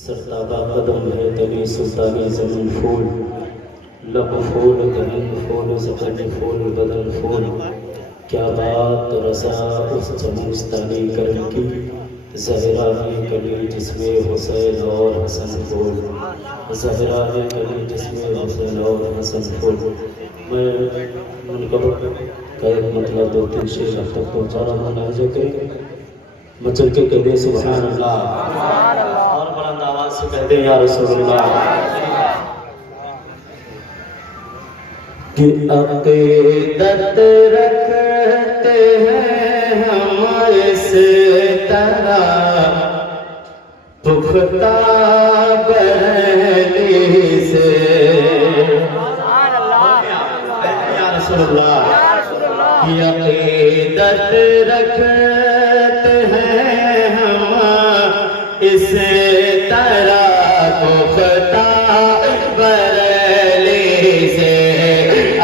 सरताबा कदम है तभी सुल्तानी ज़मीन फूल, लब फूल कलम फूल ज़बान फूल बदन फूल। क्या बात रसा उस चमूस्तानी करम की, ज़हरा है कली जिसमें हुसैन और हसन फूल, ज़हरा है कली जिसमें हुसैन और हसन फूल। मैं मुनक़ब का एक मतलब 2-3 शेर अब तक पहुँचा रहा हूँ। लहजे के मचल के कह दे सुभान अल्लाह, और बुलंद आवाज़ से कह दे या रसूलुल्लाह। कि अक़ीदत रखते हैं हम इस तरह पुख्ता बरली से, या रसूलुल्लाह। कि अक़ीदत रखते हैं हम इस तरह पुख्ता बरली से,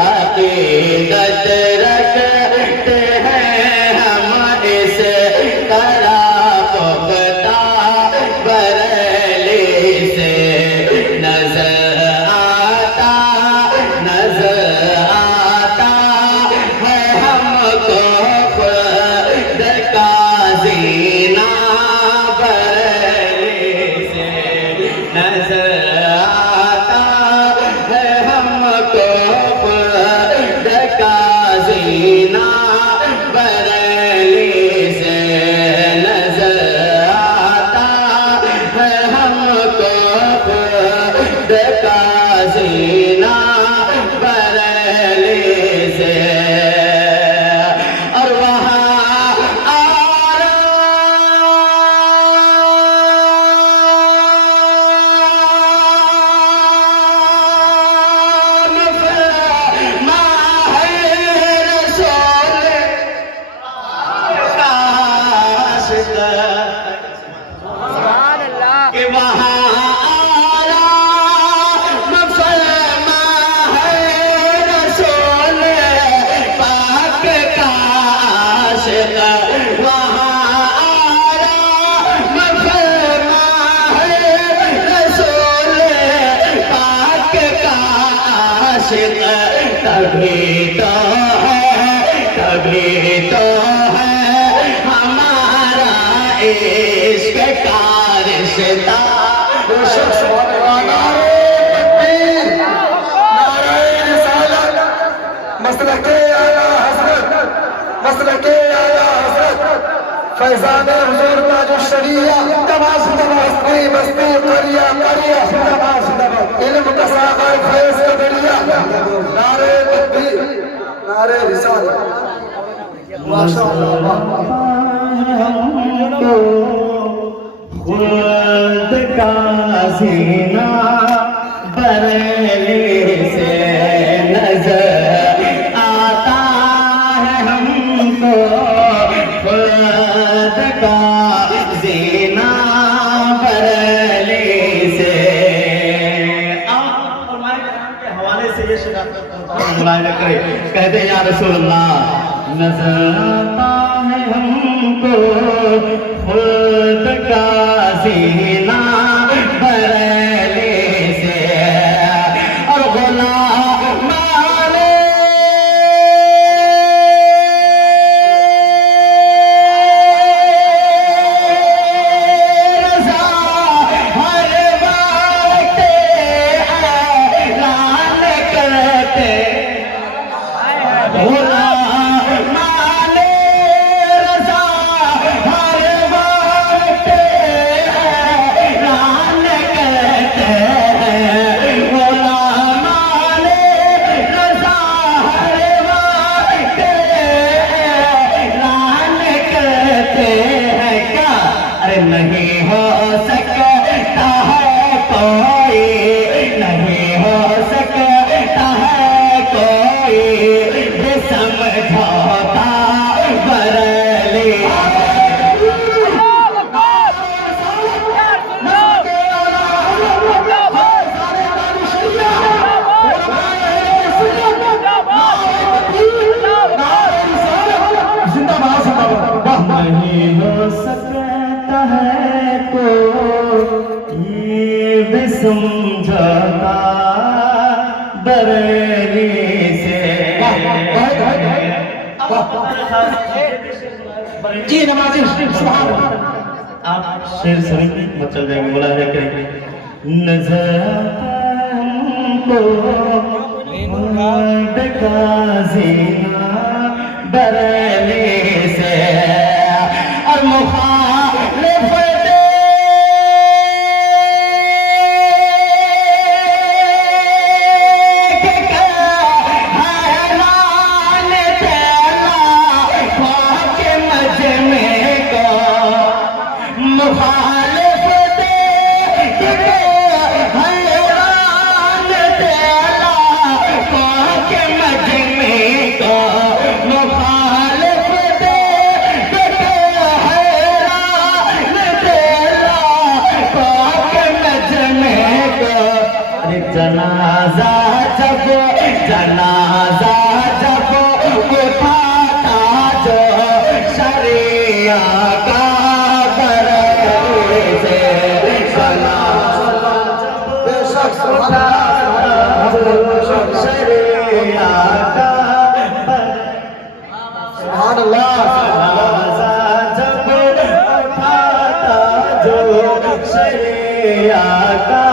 अक़ीदत रखते हैं हम इस तरह पुख्ता बरली से। नजर आता है हमको खुद का ज़ीना बरली से, नजर आता है हमको खुद का ज़ीना बरली से, नजर आता है हमको खुद का ज़ीना बरली से। और वहाँ कि वहाँ आराम फरमा है रसूल पाक का आशिक़, वहाँ आराम फरमा है रसूल पाक का आशिक़। तभी तो है हमारा इश्क़ का रिश्ता। फैज़ान हुज़ूर ताजुश शरीया मस्ती मस्ती करिया करिया इल्म का सागर फैज़ का दरिया। नारे तकबीर नारे रिसालत। माशाअल्लाह खुद का ज़ीना बरली से, नजर आता है हमको खुद का ज़ीना बरली से। आप के हवाले से ये शेर कहते हैं या रसूलुल्लाह। नजर आता है हमको खुद का ज़ीना बरली से, और गुलाम माने रज़ा हर वक्त ऐलान करते, गुलाम माने रज़ा हर वक्त समझौता बरेली से। जी नमाजी सुभान आप शेर सुनेंगे मत चल जाएंगे, मुलाजा करेंगे। नजर हमको काज़ीना बरेली से और मुखालिफत जनाजा जब उठाता जो शरिया का बरकत से बेशक शरिया का सुभान अल्लाह जनाजा जब उठाता जो शरिया का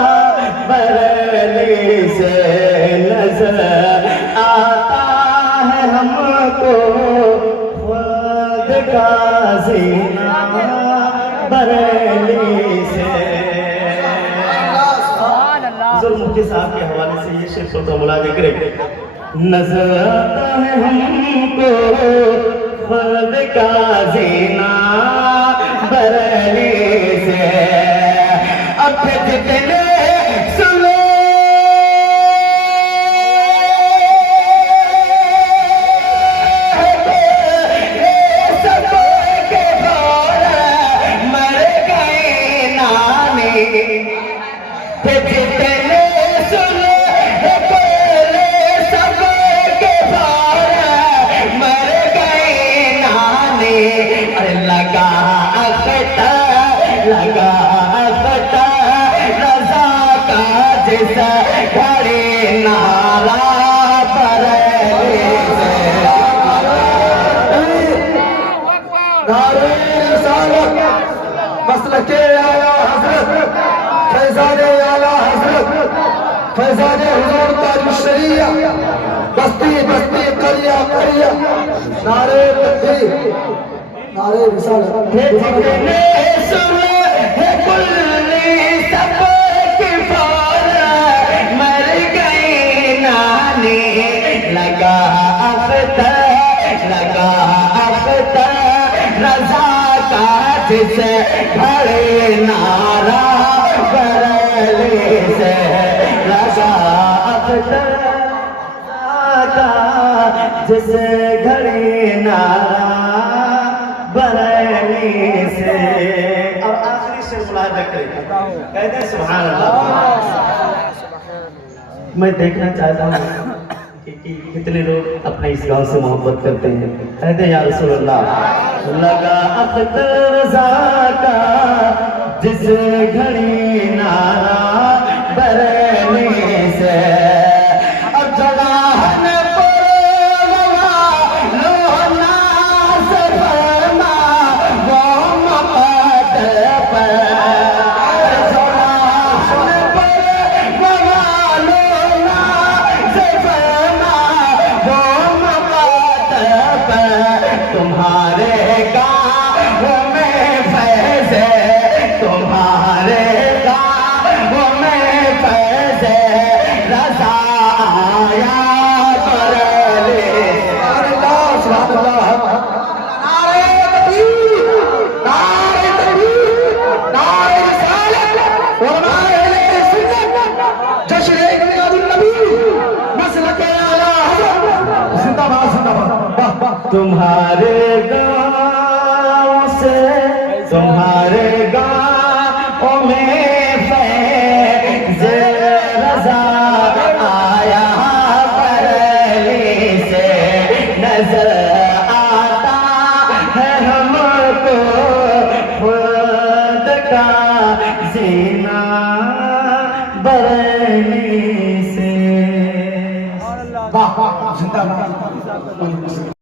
बरेली से नजर आता है हमको खुद का जीना बरेली से। हुज़ूर मुफ्ती साहब के हवाले से ये शेर सुनता मुलाज़ा करें। नजर आता है हमको खुद का जीना बरेली से। अब जितने लगा रजा का जैसा घड़ी नारा बरेली से। नारे रिसालत मसलके आला हजरत फैजाने आला हजरत फैजाने हुजूर ताजुश्शरिया बस्ती बस्ती करिया करिया नारे तकबीर नारे रिसालत। जितने सुने है कुल्ली सब की फौरा मर गई नानी। लगा अख्तर रजा का जिसे घड़ी नारा बरेली से। लगा अख्तर का जिसे घड़ी नारा बरेली से। अब आखिरी शेर मुलाहिजा करें, कहते हैं सुभान अल्लाह। मैं देखना चाहता हूँ कि कितने लोग अपने इस गांव से मोहब्बत करते हैं। कहते हैं या रसूल अल्लाह। लगा अख्तर रज़ा का जिस घड़ी नारा बरेली से। अब जवान तुम्हारे गाँव में फैज़े तुम्हारे गाँव बरेली से। वाह जिंदाबाद।